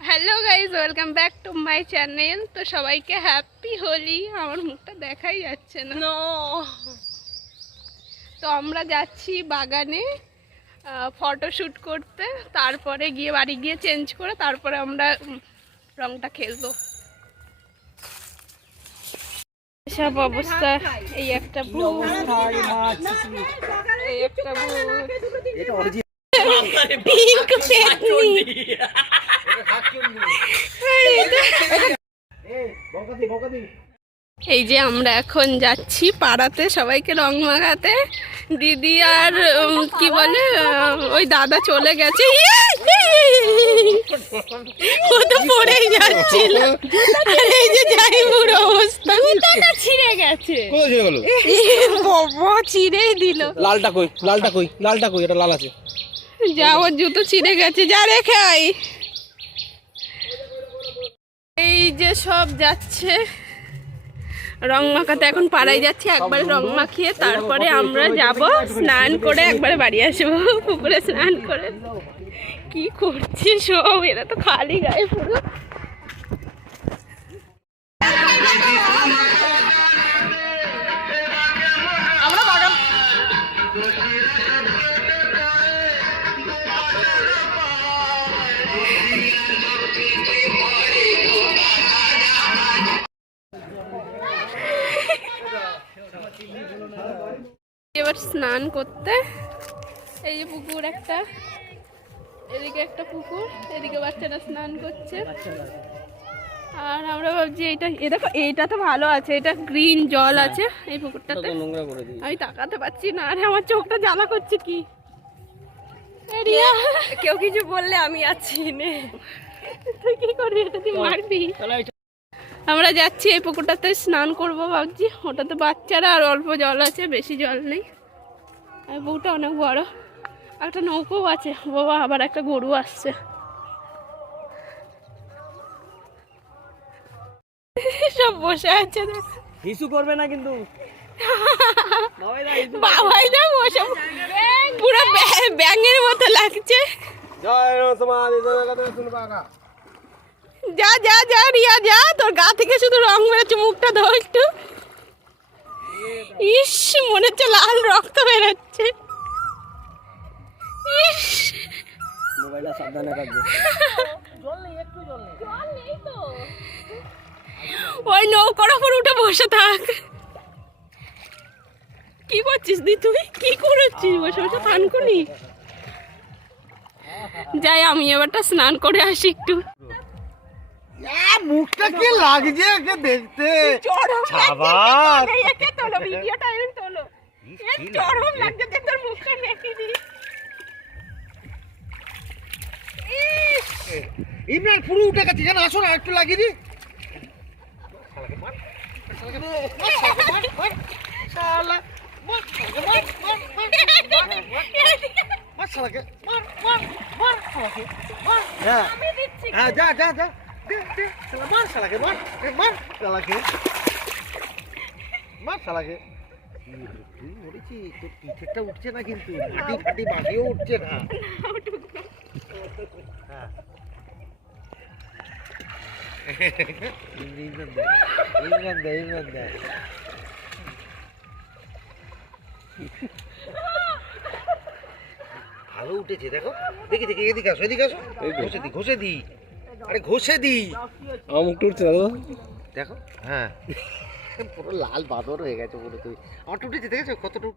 Hello guys welcome back to my channel তো সবাইকে happy Holi আমার মুখটা দেখাই যাচ্ছে না তো আমরা যাচ্ছি বাগানে ফটোশ্যুট করতে তারপরে গিয়ে বাড়ি গিয়ে চেঞ্জ করে তারপরে আমরা রংটা খেলব সব অবস্থা এই একটা এই একটা এই যে আমরা এখন যাচ্ছি পাড়াতে সবাইকে রং মাখাতে। দিদি আর কি বলে ওই দাদা চলে গেছে। ইয়ে! ও তো পড়েই যাচ্ছিল। আর এই যে জাইবুর অবস্থা। ছিঁড়ে গেছে। বাবা ছিঁড়েই দিল। লালটা কই? লালটা কই? লালটা কই? এটা লাল আছে। যা ওর জুতো ছিঁড়ে গেছে। যা রেখে আই এই যে সব যাচ্ছে। রং মাখাতে এখন পাড়ায় যাচ্ছে, একবার রং মাখিয়ে তারপরে আমরা যাব স্নান করে একবার বাড়ি আসব। পুকুরে স্নান করে কি করছি সব, এরা তো খালি গায়ে পুরো। এবার স্নান করতে। এই যে পুকুর একটা। এদিকে একটা পুকুর এদিকে বাচ্চারা স্নান করছে। আর আমরা ভাবছি এইটা এ দেখো এইটা তো ভালো আছে এটা গ্রিন জল আছে এই পুকুরটাতে। নোংরা করে দিই আমি তাকাতে পারছি না আরে আমার চোখটা জ্বালা করছে কি? রিয়া। কেউ কিছু বললে আমি আছি নে। তুই কি করবি? এটা তুই মারবি? আমরা যাচ্ছি এই পুকুরটাতে স্নান করব ভাবছি। ওটাতে বাচ্চারা আর অল্প জল আছে বেশি জল নেই। আর বউটা অনেক বড়। একটা নৌকোও আছে। বাবা আবার একটা গরু আসছে। সব বসে আছে। হিসু করবে না কিন্তু। বাবাই না বসে পুরো ব্যাং- ব্যাঙের মতো লাগছে। যা যা যা রিয়া যা। তোর গা থেকে শুধু রং বেরোচ্ছে মুখটা ধর একটু। মনে হচ্ছে লাল রক্ত বেরোচ্ছে। ইস মোবাইলটা সাবধানে রাখবে। ওই নৌকার ওপর উঠে বসে থাক। কি করছিস দি তুই? কি করেছিস? বসে বসে করি যাই আমি এবারটা স্নান করে আসি একটু। মুখটা কি লাগছে? দেখতে। তোলো। ভিডিওটা এনে তোলো এ চরম লাগছে যে তোর মুখটা নেকি দি ইমরান পুরো উঠে গেছে কেন আসো না একটু লাগিয়ে দি হ্যাঁ। যা যা যা। মার শালাকে মার মার শালাকে। মার শালাকে তুই মরেছি তোর পিঠেরটা উঠছে না কিন্তু মাটি ফাটি মাটিও উঠছে না। হ্যাঁ। ইমরান দে ইমরান দে ইমরান দে। ভালো উঠেছে দেখো। দেখি দেখি এদিকে আসো এদিকে আসো। ঘষে দি ঘষে দি আরে ঘষে দি আমার মুখ টুটছে দাদা। দেখো হ্যাঁ। পুরো লাল বাদর হয়ে গেছে পুরো তুমি আমার টুটেছে দেখেছ কত টুট